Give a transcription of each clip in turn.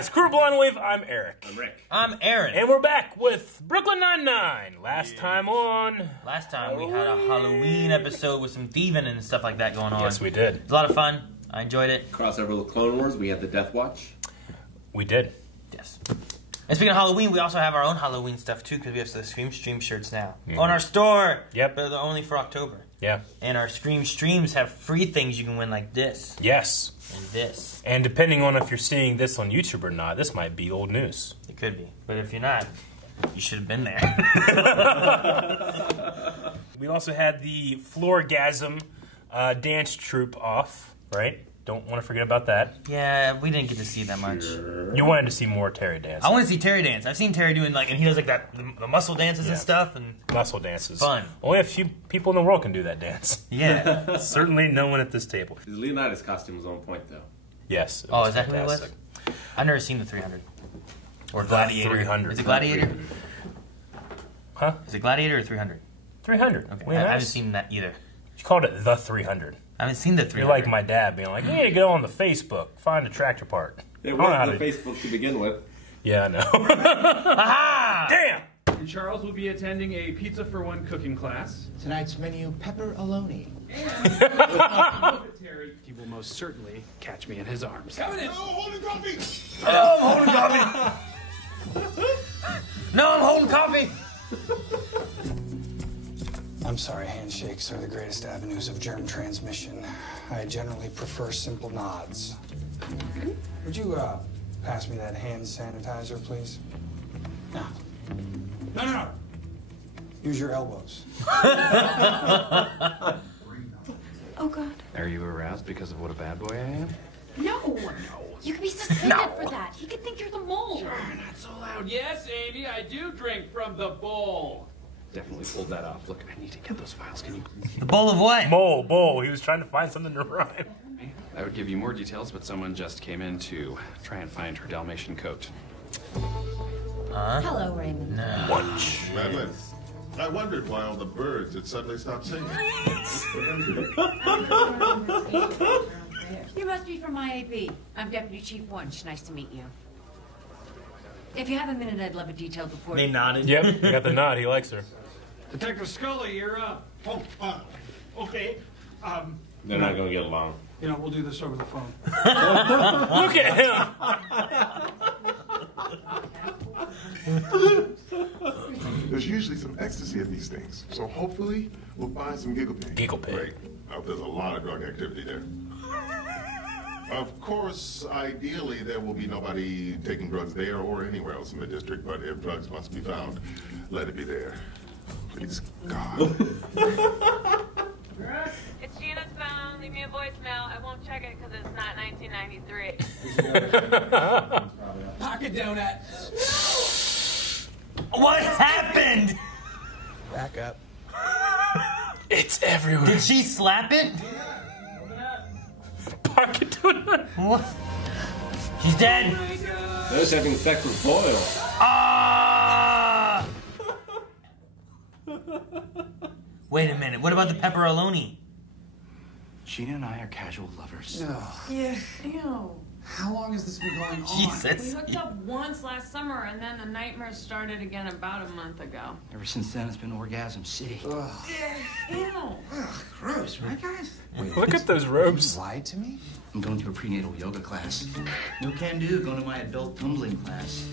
guys, Crew Blonde Wave, I'm Eric. I'm Rick. I'm Aaron. And we're back with Brooklyn Nine-Nine. Last time we had a Halloween episode with some thieving and stuff like that going on. Yes, we did. It was a lot of fun. I enjoyed it. Crossover with Clone Wars, we had the Death Watch. We did. Yes. And speaking of Halloween, we also have our own Halloween stuff too, because we have the Scream Stream shirts now on our store. Yep. But they're only for October. Yeah. And our Scream Streams have free things you can win, like this. Yes. And this. And depending on if you're seeing this on YouTube or not, this might be old news. It could be. But if you're not, you should have been there. We also had the Floorgasm dance troupe off, right? Don't want to forget about that. Yeah, we didn't get to see that much. You wanted to see more Terry dance. I want to see Terry dance. I've seen Terry doing and he does the muscle dances and stuff. And muscle dances. Fun. Only a few people in the world can do that dance. Yeah. Certainly no one at this table. His Leonidas costume was on point, though. Yes. Oh, is that who it was? I've never seen the 300. Or The Gladiator. 300. Is it Gladiator? Huh? Is it Gladiator or 300? 300. Okay. I haven't seen that either. You called it the 300. I haven't seen the 300. You're like my dad being like, you need to go on the Facebook, find a tractor part. It wasn't the Facebook to begin with. Yeah, I know. Aha! Damn! And Charles will be attending a Pizza for One cooking class. Tonight's menu, pepperoni. And Terry, he will most certainly catch me in his arms. No, holding coffee! Oh, I'm holding coffee! No, I'm holding coffee! I'm sorry, handshakes are the greatest avenues of germ transmission. I generally prefer simple nods. Would you, pass me that hand sanitizer, please? No. No. Use your elbows. Oh, God. Are you aroused because of what a bad boy I am? No. You could be suspended for that. He could think you're the mole. Not so loud. Yes, Amy, I do drink from the bowl. Definitely pulled that off. Look, I need to get those files. Can you? The bowl of what? Bowl. He was trying to find something to rhyme. I would give you more details, but someone just came in to try and find her Dalmatian coat. Hello, Raymond. No. Lunch. Madeline, I wondered why all the birds had suddenly stopped singing. You must be from IAB. I'm Deputy Chief Wunsch. Nice to meet you. If you have a minute, I'd love a detailed report. They nodded. Yep, you got the nod. He likes her. Detective Scully, you're up. Oh, okay. They're not going to get along. You know, we'll do this over the phone. Look at him! There's usually some ecstasy at these things, so hopefully we'll find some giggle pig. Giggle pig. Right. There's a lot of drug activity there. Of course, ideally, there will be nobody taking drugs there or anywhere else in the district, but if drugs must be found, let it be there. Please, God. It's Gina's phone. Leave me a voicemail. I won't check it because it's not 1993. Pocket donut. What happened? Back up. It's everywhere. Did she slap it? Pocket donut. What? She's dead. Those having sex with Boyle. Ah! Wait a minute. What about the pepperoni? Gina and I are casual lovers. Yeah. Ew. How long has this been going on? We Jesus. hooked up once last summer, and then the nightmares started again about a month ago. Ever since then, it's been Orgasm City. Ew. Gross, right, guys? Look at those robes. You lied to me? I'm going to a prenatal yoga class. No can do, going to my adult tumbling class.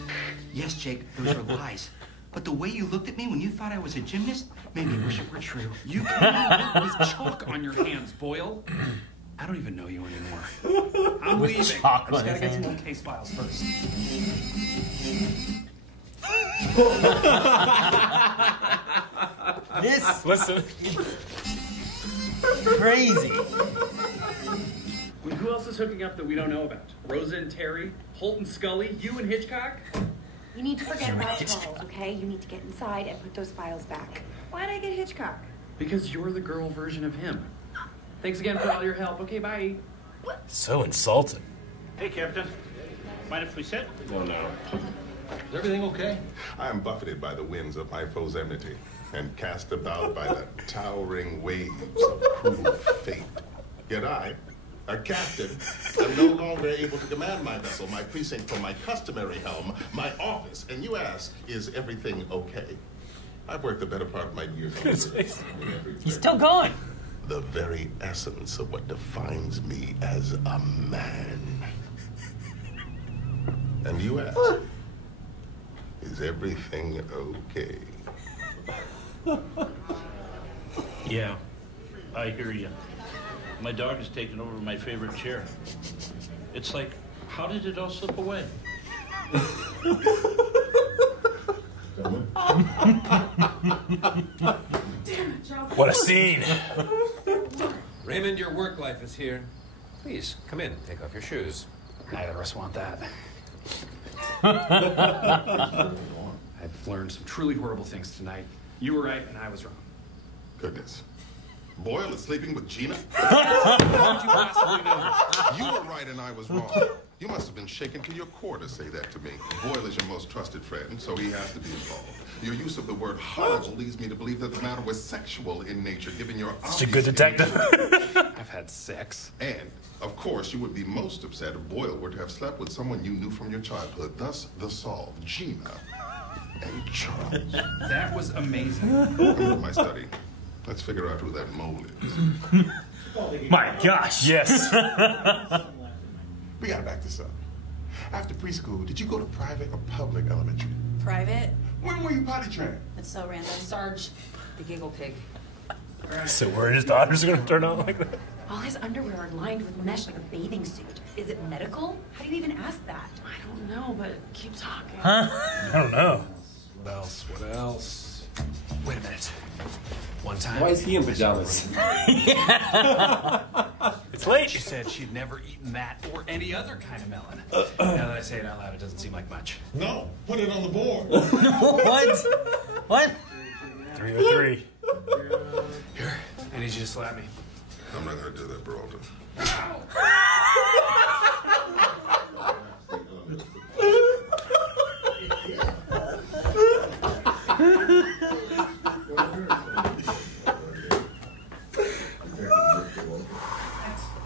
Yes, Jake, those are lies. But the way you looked at me when you thought I was a gymnast made me wish it were true. You came with chalk on your hands, Boyle. I don't even know you anymore. I'm With leaving. chalk I just on gotta his get some hand. more case files first. This Listen. crazy. Who else is hooking up that we don't know about? Rosa and Terry, Holt and Scully, you and Hitchcock? You need to forget about Charles, okay? You need to get inside and put those files back. Why'd I get Hitchcock? Because you're the girl version of him. Thanks again for all your help. Okay, bye. So insulting. Hey, Captain. Mind if we sit? Oh, no. Is everything okay? I am buffeted by the winds of my foe's enmity and cast about by the towering waves of cruel fate. Yet I a captain. I'm no longer able to command my vessel, my precinct from my customary helm, my office. And you ask, is everything okay? I've worked the better part of my years on this. He's still going. The very essence of what defines me as a man. And you ask, is everything okay? Yeah, I hear you. My dog has taken over my favorite chair. It's like, how did it all slip away? What a scene! Raymond, your work life is here. Please, come in. Take off your shoes. Neither of us want that. I've learned some truly horrible things tonight. You were right and I was wrong. Goodness. Boyle is sleeping with Gina? How did you possibly know? You were right and I was wrong. You must have been shaken to your core to say that to me. Boyle is your most trusted friend, so he has to be involved. Your use of the word horrible leads me to believe that the matter was sexual in nature, given your Such a good detective. I've had sex. And, of course, you would be most upset if Boyle were to have slept with someone you knew from your childhood. Thus, the solve, Gina and Charles. That was amazing. Come to my study. Let's figure out who that mole is. My gosh. Yes. We gotta back this up. After preschool, did you go to private or public elementary? Private? When were you potty trained? That's so random. Sarge, the giggle pig. So where his daughters are gonna turn out like that? All his underwear are lined with mesh like a bathing suit. Is it medical? How do you even ask that? I don't know, but keep talking. Huh? I don't know. What else? What else? Wait a minute. One time. Why is he in pajamas? It's late. She said she'd never eaten that or any other kind of melon. Now that I say it out loud, it doesn't seem like much. No, put it on the board. What? What? 303. Here, I need you to slap me. I'm not gonna do that, Peralta.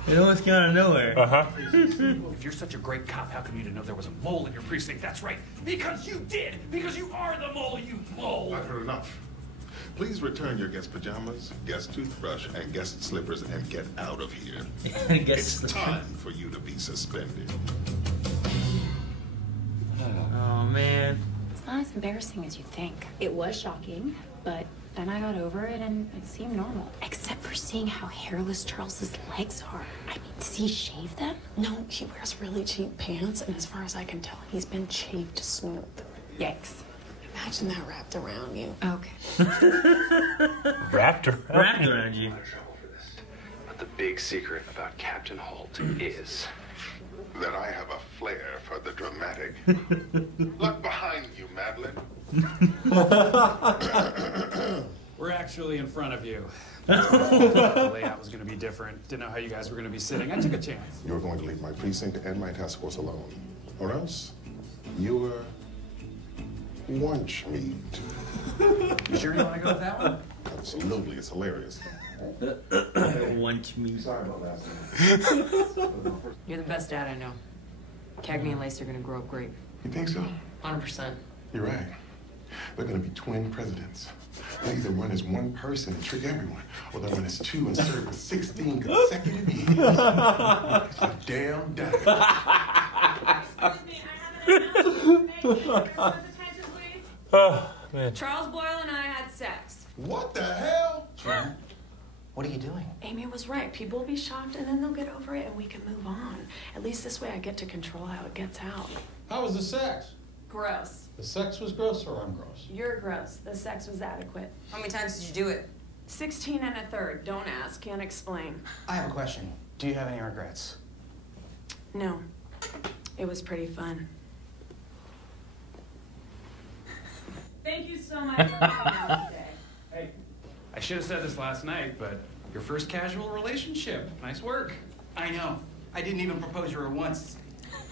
It almost came out of nowhere. Uh-huh. If you're such a great cop, how come you didn't know there was a mole in your precinct? That's right. Because you did. Because you are the mole, you mole. I've heard enough. Please return your guest pajamas, guest toothbrush, and guest slippers and get out of here. It's time for you to be suspended. Oh, man. It's not as embarrassing as you think. It was shocking, but then I got over it and it seemed normal. Except for seeing how hairless Charles's legs are. I mean, does he shave them? No, he wears really cheap pants, and as far as I can tell, he's been shaved smooth. Yikes. Imagine that wrapped around you. Okay. Wrapped around. Wrapped around you. But the big secret about Captain Holt is that I have a flair for the dramatic. Look behind you, Madeline. We're actually in front of you. The layout was going to be different. Didn't know how you guys were going to be sitting. I took a chance. You're going to leave my precinct and my task force alone. Or else, you're lunch meat. You sure you want to go with that one? Absolutely, it's hilarious. Lunch meat. Sorry about that. You're the best dad I know. Cagney and Lace are gonna grow up great. You think so? 100%. You're right. They're going to be twin presidents. They either run as one person and trick everyone, or they run as two and serve for 16 consecutive years. It's a damn day. Oh, man. Charles Boyle and I had sex. What the hell? What are you doing? Amy was right. People will be shocked and then they'll get over it and we can move on. At least this way I get to control how it gets out. How was the sex? Gross. The sex was gross or I'm gross? You're gross. The sex was adequate. How many times did you do it? 16 and a third. Don't ask. Can't explain. I have a question. Do you have any regrets? No. It was pretty fun. Thank you so much for coming out today. Hey, I should have said this last night, but your first casual relationship. Nice work. I know. I didn't even propose her once.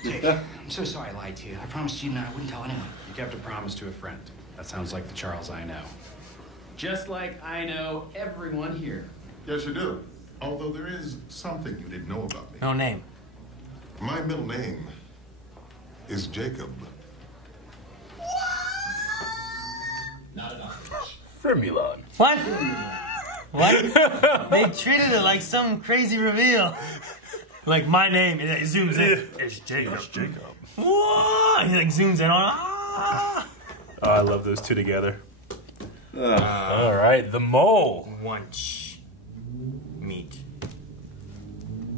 Jake, I'm so sorry I lied to you. I promised you I wouldn't tell anyone. You kept a promise to a friend. That sounds like the Charles I know. Just like I know everyone here. Yes, you do. Although there is something you didn't know about me. No name. My middle name is Jacob. Not at all. Firmulon. What? What? They treated it like some crazy reveal. Like, my name, it zooms in. It's Jacob. It's Jacob. Whoa! He like zooms in on. Ah! Oh, I love those two together. All right, the mole. Wunch. Meat.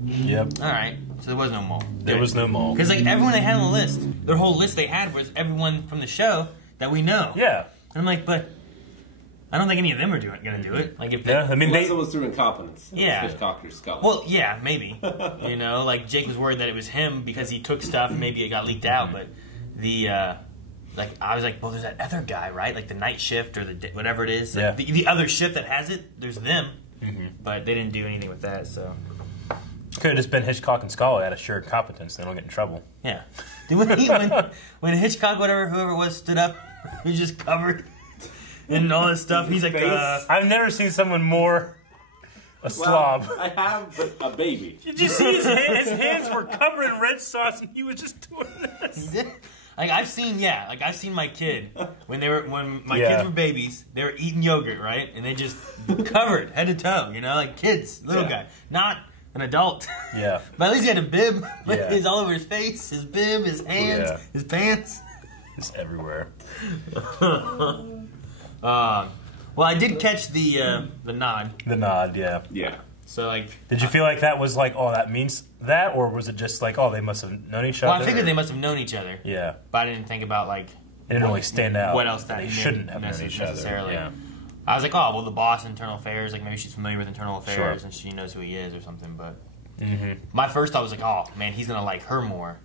Yep. All right. So there was no mole. There was no mole. Because like everyone they had on the list, their whole list they had was everyone from the show that we know. Yeah. And I'm like, but I don't think any of them are gonna do it. Like if they, I mean, unless it was through incompetence. Yeah. Hitchcock or Scully. Well, yeah, maybe. You know, like Jake was worried that it was him because he took stuff and maybe it got leaked out. But the like I was like, well, there's that other guy, right? Like the night shift or the whatever it is. Like Yeah. the other shift that has it. There's them, but they didn't do anything with that. So Could have just been Hitchcock and Scully out of sheer incompetence. They don't get in trouble. yeah. Dude, when Hitchcock, whoever it was, stood up, he was just covered in all this stuff. He's like, I've never seen someone more a slob. I have a baby. Did you see his hands? His hands were covered in red sauce, and he was just doing this. Like I've seen my kid when my kids were babies, they were eating yogurt, right? And they just covered head to toe, you know, like kids, little guy, not an adult. Yeah. But at least he had a bib. Yeah. He's all over his face, his bib, his hands, his pants. It's everywhere. Well, I did catch the nod. The nod, yeah. Yeah. So like, did you feel like that was like, oh, that means that, or was it just like, oh, they must have known each other? Well, I figured they must have known each other. Yeah. But I didn't think about like. It didn't really stand out. What else that they shouldn't have known each other. Necessarily. Yeah. I was like, oh, well, the boss, internal affairs, like maybe she's familiar with internal affairs Sure. and she knows who he is or something. But my first thought was like, oh man, he's gonna like her more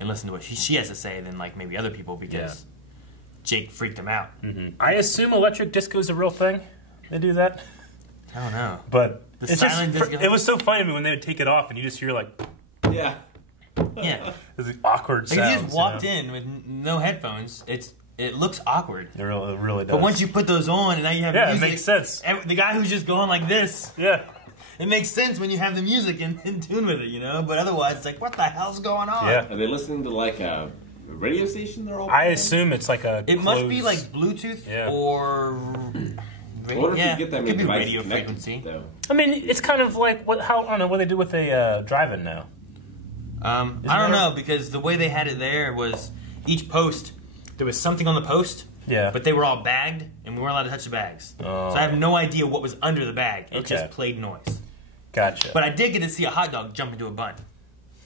and listen to what she has to say than like maybe other people because Jake freaked him out. I assume electric disco is a real thing. They do that. I don't know. But The it's silent just, disco. it was so funny to me when they would take it off and you just hear like, yeah, it's like awkward Like sounds. if you just walked in with no headphones, it looks awkward. It really does. But once you put those on and now you have music, it makes sense. The guy who's just going like this, it makes sense when you have the music in tune with it, you know. But otherwise, it's like, what the hell's going on? Yeah. Are they listening to like a radio station? They're all. I assume it's like a. It must be like Bluetooth or. What if you get that it could be device radio connected, frequency. though? I mean, it's kind of like I don't know what they do with a drive-in now. I don't know because the way they had it there was each post there was something on the post. Yeah. But they were all bagged and we weren't allowed to touch the bags. Oh. So I have no idea what was under the bag. It just played noise. Gotcha. But I did get to see a hot dog jump into a bun.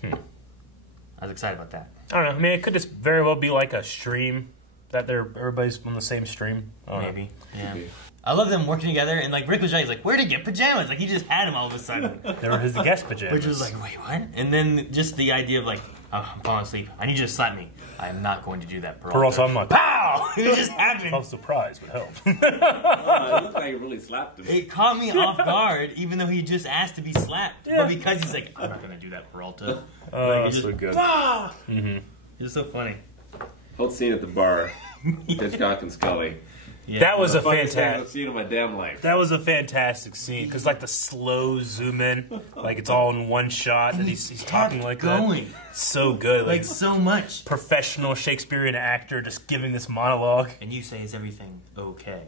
I was excited about that. I don't know. I mean, it could just very well be like a stream that everybody's on the same stream. Maybe. Yeah. I love them working together, and like Rick was right. He's like, "Where'd he get pajamas?" Like he just had them all of a sudden. They were his guest pajamas. Which was like, wait, what? And then just the idea of like, oh, I'm falling asleep. I need you to slap me. I am not going to do that, Peralta. I'm like, pow! It just happened. I'm surprised would help. It looked like it really slapped him. It caught me off guard, even though he just asked to be slapped. Yeah. But because he's like, I'm not going to do that, Peralta. Oh, like, so good. Ah! It's so funny. Whole scene at the bar, Hitchcock and Scully. Yeah. That was a fantastic scene of my damn life. That was a fantastic scene because like the slow zoom in, like it's all in one shot, and he's talking like that. So good, like so much. Professional Shakespearean actor just giving this monologue. And you say, "Is everything okay?"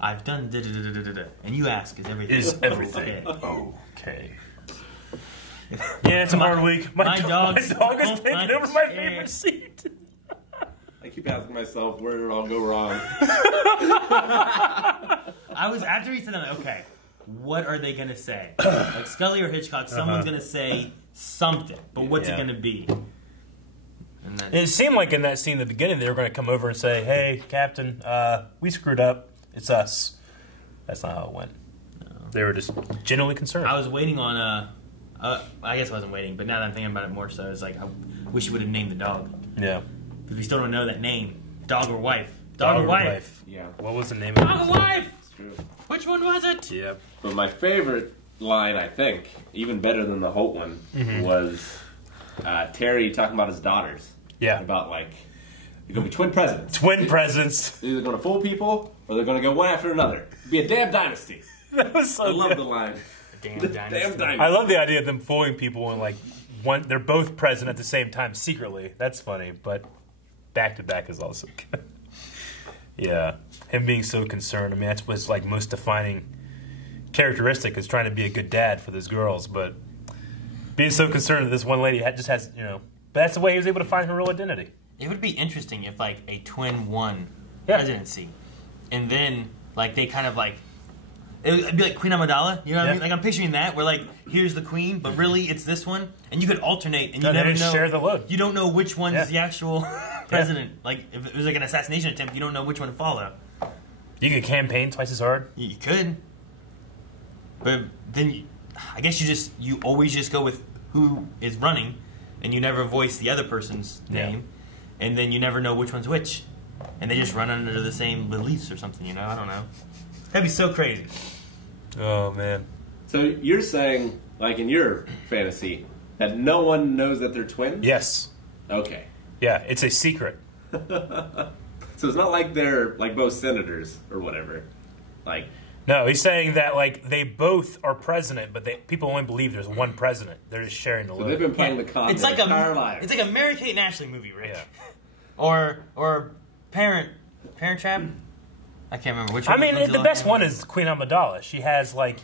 I've done da da da da da da, and you ask, "Is everything okay?" Yeah, it's a hard week. My dog is taking over my favorite seat. I keep asking myself, where did it all go wrong? I was, after he said that, okay, what are they going to say? Like Scully or Hitchcock, someone's going to say something, but what's it going to be? And then, it seemed like in that scene at the beginning, they were going to come over and say, hey, Captain, we screwed up. It's us. That's not how it went. No. They were just genuinely concerned. I was waiting on, I guess I wasn't waiting, but now that I'm thinking about it more so, it's like, I wish you would have named the dog. Yeah. Because we still don't know that name. Dog or wife. Dog or wife. Yeah. What was the name of it? Dog or wife! It's true. Which one was it? Yeah. But my favorite line, I think, even better than the Holt one, was Terry talking about his daughters. Yeah. About, like, they're going to be twin presidents. Twin presidents. They're either going to fool people, or they're going to go one after another. It'd be a damn dynasty. That was so I love the line. Damn dynasty. Damn dynasty. I love the idea of them fooling people and like they're both present at the same time secretly. That's funny, but back to back is also good. Yeah, him being so concerned. I mean, that's what's like most defining characteristic is trying to be a good dad for those girls, but being so concerned that this one lady just has, you know. But that's the way he was able to find her real identity. It would be interesting if like a twin won presidency, and then like they kind of like. It'd be like Queen Amidala, you know what I mean? Like I'm picturing that, where like here's the queen, but really it's this one, and you could alternate, and you never know. Share the load. You don't know which one's the actual president. Like if it was like an assassination attempt, you don't know which one to follow. You could campaign twice as hard. You could, but then I guess you always just go with who is running, and you never voice the other person's name, and then you never know which one's which, and they just run under the same beliefs or something. You know, I don't know. That'd be so crazy. Oh, man. So you're saying, like in your fantasy, that no one knows that they're twins? Yes. Okay. Yeah, it's a secret. So it's not like they're like both senators or whatever. Like. No, he's saying that like they both are president, but people only believe there's one president. They're just sharing the load. So they've been playing the con it's their like entire life. It's like a Mary-Kate and Ashley movie, Rick. Yeah. Or Parent Trap. I can't remember which one. I mean, the best one is Queen Amidala. She has, like,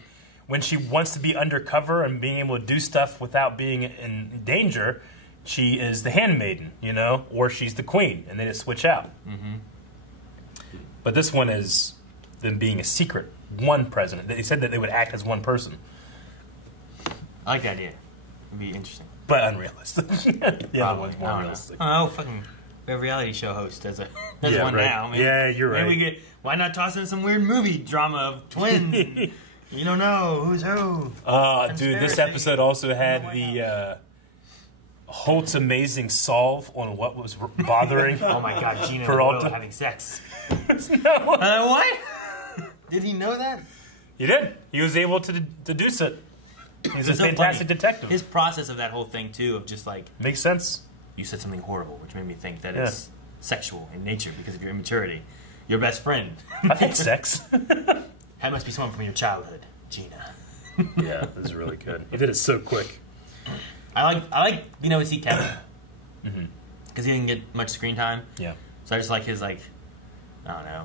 when she wants to be undercover and being able to do stuff without being in danger, she is the handmaiden, you know, or she's the queen, and they just switch out. Mm-hmm. But this one is them being a secret, one president. They said that they would act as one person. I like the idea. It'd be interesting. But unrealistic. The other one's more realistic. Oh, fucking... We have a reality show host as one right. now. Maybe, yeah, you're right. Maybe why not toss in some weird movie drama of twins? And you don't know who's who. Dude, this episode also had the Holt's amazing solve on what was bothering. Oh my God, Gina and Will having sex. What? Did he know that? He did. He was able to deduce it. He's a fantastic detective. His process of that whole thing too, of just like makes sense. You said something horrible, which made me think that it's sexual in nature because of your immaturity. Your best friend. I've had sex. That must be someone from your childhood, Gina. Yeah, this is really good. He did it so quick. I like being able to see Kevin because he didn't get much screen time. Yeah. So I just like his I don't know.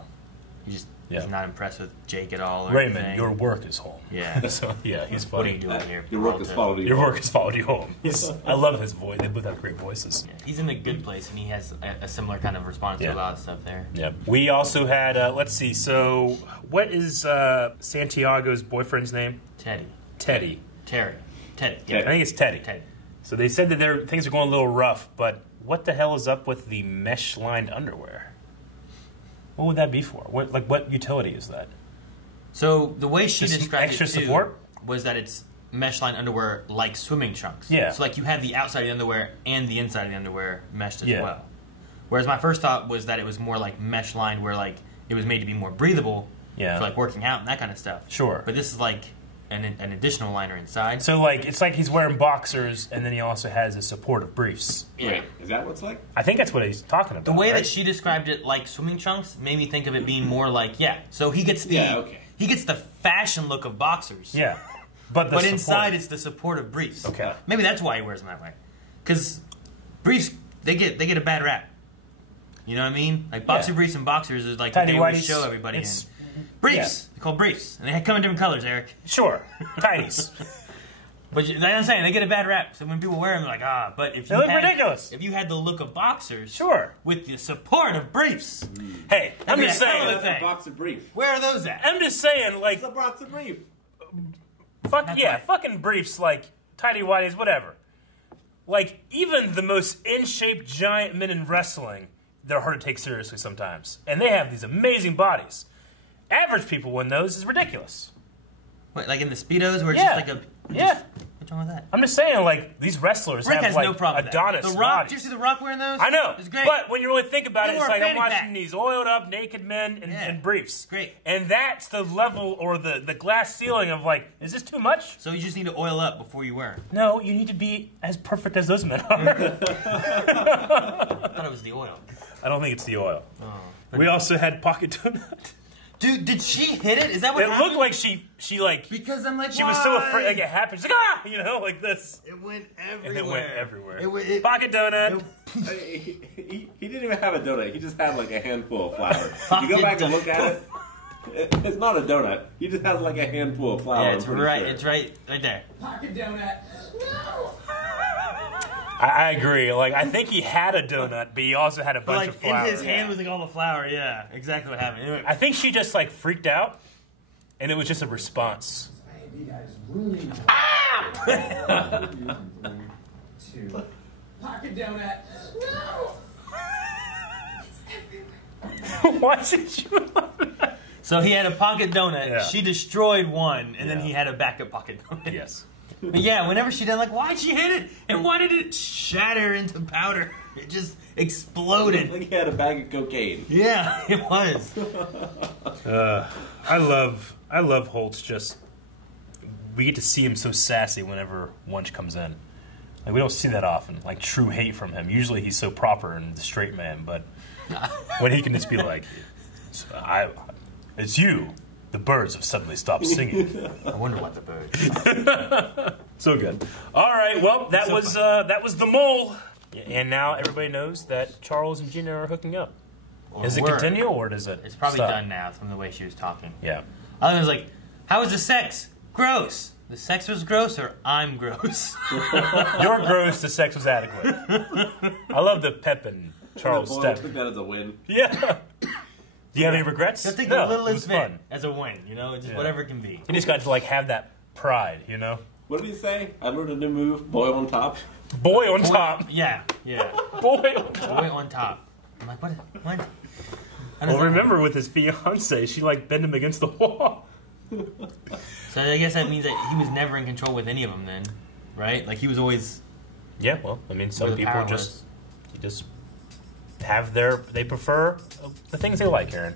He's not impressed with Jake at all. Or Raymond, anything. your work is home. Yeah. So yeah, he's funny. What are you doing here? Your work has followed you. Your work has followed you home. I love his voice. They both have great voices. Yeah, he's in a good place, and he has a similar kind of response to a lot of stuff there. Yeah. We also had. Let's see. So, what is Santiago's boyfriend's name? Teddy. Terry. Yeah. I think it's Teddy. So they said that things are going a little rough, but what the hell is up with the mesh-lined underwear? What would that be for? What utility is that? So the way she described extra it too support was that it's mesh-lined underwear like swimming trunks. Yeah. So like you have the outside of the underwear and the inside of the underwear meshed as well. Whereas my first thought was that it was more like mesh-lined, where like it was made to be more breathable for like working out and that kind of stuff. Sure. But this is like an additional liner inside. So like it's like he's wearing boxers and then he also has a supportive briefs. Yeah. Wait, is that what it's like? I think that's what he's talking about. The way that she described it like swimming trunks made me think of it being more like so he gets the he gets the fashion look of boxers. Yeah. But inside it's the supportive briefs. Okay. Maybe that's why he wears them that way. Because briefs they get a bad rap. You know what I mean? Like boxer briefs and boxers is like what they always show everybody in. Briefs. They're called briefs. And they come in different colors, Eric. Sure. Tighties. But that's what I'm saying. They get a bad rap. So when people wear them, they're like, but if they look ridiculous. If you had the look of boxers, sure, with the support of briefs, hey, I'm just saying, that's a boxer brief. Where are those at? I'm just saying, like, it's a boxer brief. Fucking briefs, like tighty whities, whatever. Like even the most in shape giant men in wrestling, they're hard to take seriously sometimes, and they have these amazing bodies. Average people in those is ridiculous. What, like in the Speedos where it's just like a... What's wrong with that? I'm just saying, like, these wrestlers Rick have, has like, no problem with Adonis that. The Rock, bodies. do you see The Rock wearing those? I know. It's great. But when you really think about it, it's like I'm watching pack. these oiled up naked men in briefs. Great. And that's the level or the glass ceiling of, like, is this too much? So you just need to oil up before you wear them. No, you need to be as perfect as those men are. I thought it was the oil. I don't think it's the oil. Oh. We also had Pocket Donut. Dude, did she hit it? Is that what It happened? looked like she like... Because I'm like, she was so afraid, like it happened. She's like, ah! You know, like this. It went everywhere. And it went everywhere. It Pocket donut. He didn't even have a donut. He just had like a handful of flour. If you go back and look at it, it's not a donut. He just has like a handful of flour. Yeah, it's right. It's right there. Pocket donut. No. I agree. Like, I think he had a donut, but he also had a bunch of flour. In his hand was like all the flour. Yeah, exactly what happened. Anyway. I think she just like freaked out, and it was just a response. Pocket donut. No. Why did you? So he had a pocket donut. Yeah. She destroyed one, and then he had a backup pocket donut. Yes. But yeah, whenever she did, like, why'd she hit it? And why did it shatter into powder? It just exploded. Like he had a bag of cocaine. Yeah, it was. I love Holtz. Just we get to see him so sassy whenever Wunsch comes in. Like we don't see that often. Like true hate from him. Usually he's so proper and the straight man, but when he can just be like, "It's you." The birds have suddenly stopped singing. I wonder what the birds. So good. All right. Well, that was the mole, and now everybody knows that Charles and Gina are hooking up. Does it continue or does it? It's probably stop? done now from the way she was talking. Yeah. I was like, "How was the sex? Gross. The sex was gross, or I'm gross." You're gross. The sex was adequate. I love the pep and Charles step. Took that as a win. Yeah. Do you have any regrets? I think No, the littlest it was fun. bit as a win, you know, just whatever it can be. You just got to like have that pride, you know. What did he say? I learned a new move. Boy on top. Boy on top. Yeah. Boy on top. Boy on top. I'm like, what? Well, remember with his fiance, she like bent him against the wall. So I guess that means that he was never in control with any of them then, right? Like he was always... Yeah, well, I mean, some Where the people power just have they prefer the things they like, Aaron.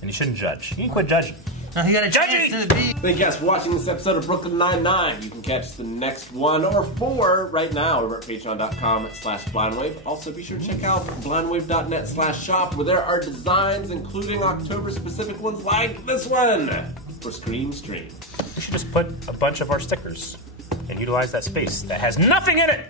And you shouldn't judge. You can quit judging. No, you got a Judgy! Thank you guys for watching this episode of Brooklyn Nine-Nine. You can catch the next one or four right now over at patreon.com/blindwave. Also, be sure to check out blindwave.net/shop where there are designs, including October-specific ones like this one for Scream Stream. We should just put a bunch of our stickers and utilize that space that has nothing in it.